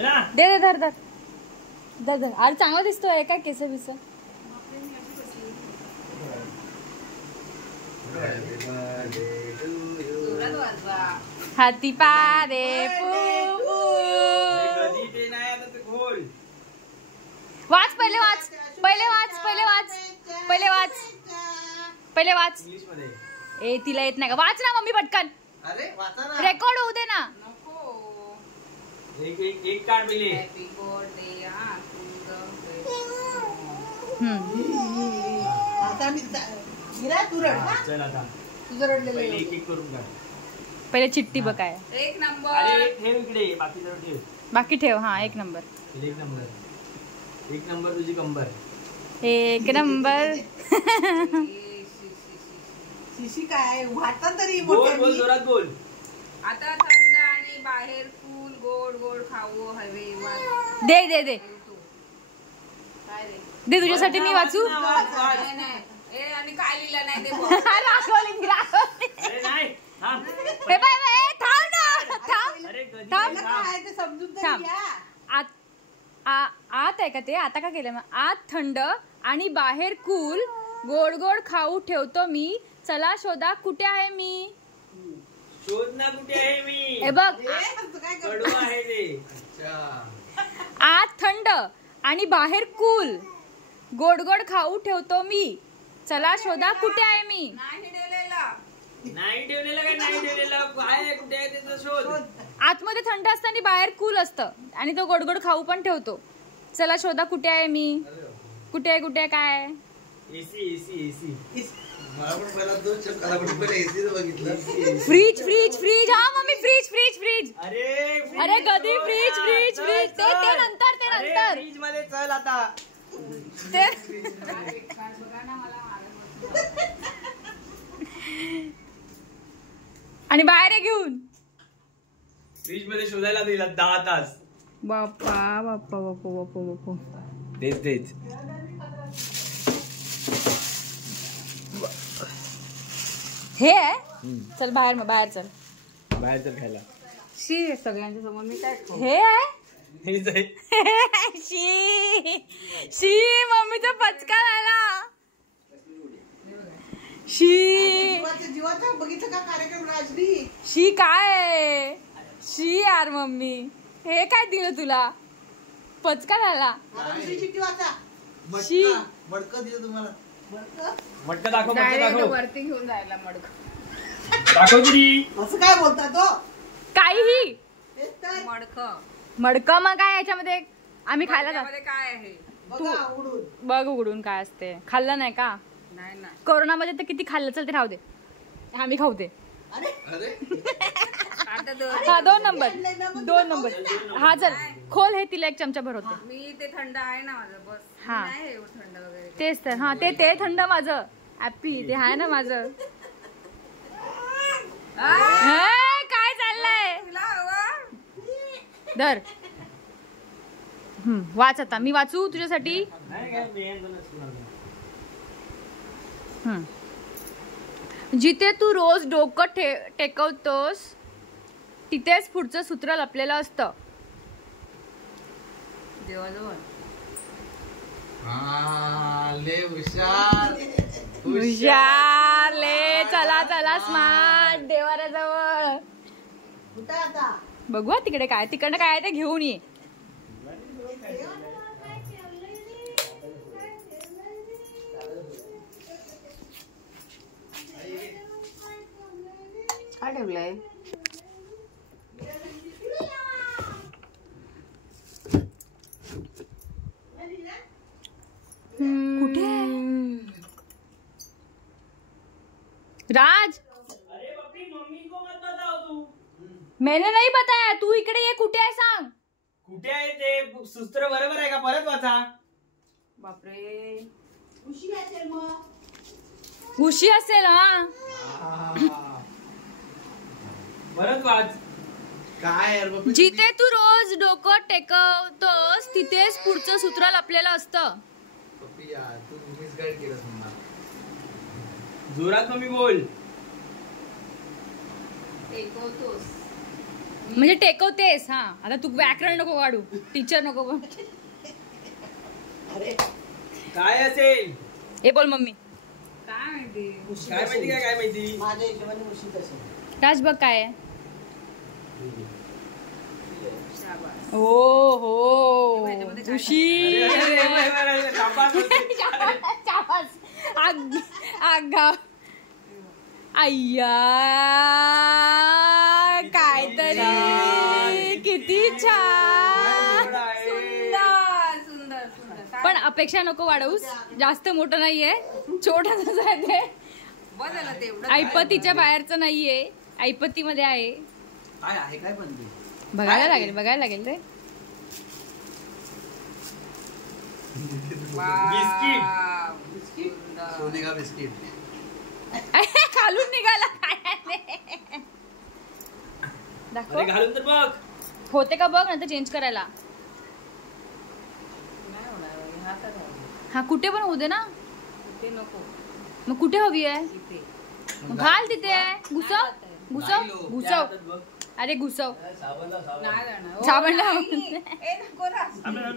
दे दे धर धर धर धर. अरे चांगला दिसतोय काय केस बिस. हाती पारे वाच पहिले वाच पहिले वाच पहिले वाच पहिले वाच पहिले वाच. ए तिला येत नाही का. वाच ना मम्मी पटकन. अरे वाचा ना. रेकॉर्ड होऊ दे ना. एक कार्ड पहिले. चल आता पहिले एक करून काढ. पहिले चिठ्ठी बघ काय. एक नंबर. अरे ठेव इकडे बाकी सर्व ठेव. बाकी ठेव. हा एक नंबर. एक नंबर. एक नंबर तुझी कंबर. एक नंबर. शिशी काय वाटत तरी बोल बोल जोरात बोल. आता थंड आणि बाहेर कूल गोड गोड खाऊ हवे. दे दे दे काय रे दे तुझ्यासाठी मी वाचू. नाही नाही. ए आणि काय लिहिलं नाही ते बोल. राखवली राखवली. अरे नाही थांब. हे बाय बाय थांब ना थांब. अरे कधी थांब. काय ते समजून तरी थांब. या. आत आहे का ते. आता का केलं मग. आत थंड आणि बाहेर कूल गोड गोड खाऊ ठेवतो मी. चला शोधा कुठे आहे मी. शोध ना कुठे आहे मी. हे बघ कडू आहे ते. अच्छा. आत थंड आणि बाहेर कूल गोड गोड खाऊ ठेवतो मी. चला शोधा कुठे आहे मी. नाही दिलेला. नाही ठेवलेलं काय नाही ठेवलेलं काय आहे कुठे आहे त्याचा शोध. आतमध्ये थंड असतं आणि बाहेर कूल असतं आणि तो गोड गोड खाऊ पण ठेवतो. चला शोधा कुठे आहे मी. कुठे आहे कुठे आहे काय. AC AC AC. मला पण पहिला दोन चक्कर आपण पहिले एसी बघितलं. Fridge fridge fridge. हा मम्मी फ्रीज फ्रीज फ्रीज. अरे अरे कधी फ्रीज फ्रीज फ्रीज. ते नंतर ते नंतर. फ्रीज मध्ये चल आता. ते आणि बाहेर आहे घेऊन. फ्रीज मध्ये शोधायला दिला 10 तास. बाप्पा बाप्पा बाप्पा बाप्पा बाप्पा. तेच तेच. हे आहे. चल बाहेर मग बाहेर चल. बाहेर चल खायला. शी सगळ्यांच्या समोर मी काय खाऊ? हे आहे. हेच आहे. शी शी मम्मीचा पचका झाला. शी जीवाचा बघितलं का कार्यक्रम राजनी. शी काय आहे. शी यार मम्मी हे काय दिलं तुला. पचका झाला. चिठ्ठी वाचा. शी मडकं दिलं तुम्हाला. मटका दाखव मटका डायरेक्ट दाखव. वरती घेऊन जायला मडक. दाखव तरी. असं काय बोलता तो. काहीही मडक. मडकं मग काय याच्यामध्ये आम्ही खायला जातो. त्यामध्ये काय आहे. तू बघ उघडून काय असते. खाल्लं नाही का. नाही ना. कोरोनामध्ये तर किती खाल्लं. चल ते राहू दे आम्ही खाऊ दे. अरे आता हा 2 नंबर 2 नंबर. हा चल खोल. हे तिला 1 चमचा भर होते. मी ते थंड आहे ना माझं बस. हा. नाही हे थंड वगैरे. तेच तर. हा ते ते थंड माझं ॲपी ते आहे ना माझं. काय चाललंय. तुला हवं. धर. वाच आता. मी वाचू तुझ्यासाठी. नाही काय मी यांचं जिथे तू रोज डोकं टेकवतोस तिथेच पुढचं सूत्र लपलेलं असतं. देवाजवळ. हा ले हुशार. हुशार ले. चला चला स्मार्ट. देवाऱ्याजवळ कुठं आता. बघू तिकडे काय. तिकडनं काय आहे ते घेऊन ये. काय ठेवलंय. कुठे राज. अरे बापी मम्मी को मत बताओ तू. मैंने नहीं बताया. तू इकडे ये. कुठे आहे सांग. कुठे आहे ते सूत्र बरोबर आहे का परत वाचा. बापरे. उशी असेल मग. उशी असेल. हा परत वाच. काय यार बाबा. जिथे तू रोज डोकं टेकवतोस तिथेच पुढचं सूत्र लपलेलं असतं. पप्पी यार तू मिसगाईड केलंस मला. जोरात मम्मी बोल. टेकवतोस. म्हणजे टेकवतेस. हा आता तू व्याकरण नको काढू, टीचर नको बोल. अरे काय असेल हे बोल मम्मी. काय माहिती. उशीत काय माहिती असेल. काय माहिती. माझ्या हिशोबाने उशीत असेल. राज बघ काय आहे. शाबास. ओ हो ह्याच्यामध्ये काय उशी. शाबास. आगाव अय्या काहीतरी किती छान. सुंदर सुंदर सुंदर. काय पण अपेक्षा नको वाढवूस, जास्त मोठं नाहीये, छोटस आहे ते. बस झालं तेवढं. ऐपतीच्या बाहेरचं नाहीये, ऐपतीमध्ये आहे. काय आहे काय पण ते. बघायला लागेल रे. बिस्किट. बिस्किट. सोने का बिस्किट. खालून निघाला काय दाखव. अरे घालून तर बघ. होते का बघ, नंतर चेंज करायला. नाही होणार. हातात हवं. हा कुठे पण होऊ दे ना. ते नको. मग कुठे हवी आहे. इथे. मग घाल तिथे. घुसव. त्या हातात बघ. अरे घुसव. नाही जाणार. साबण लाव. नाही. ए, नको ना.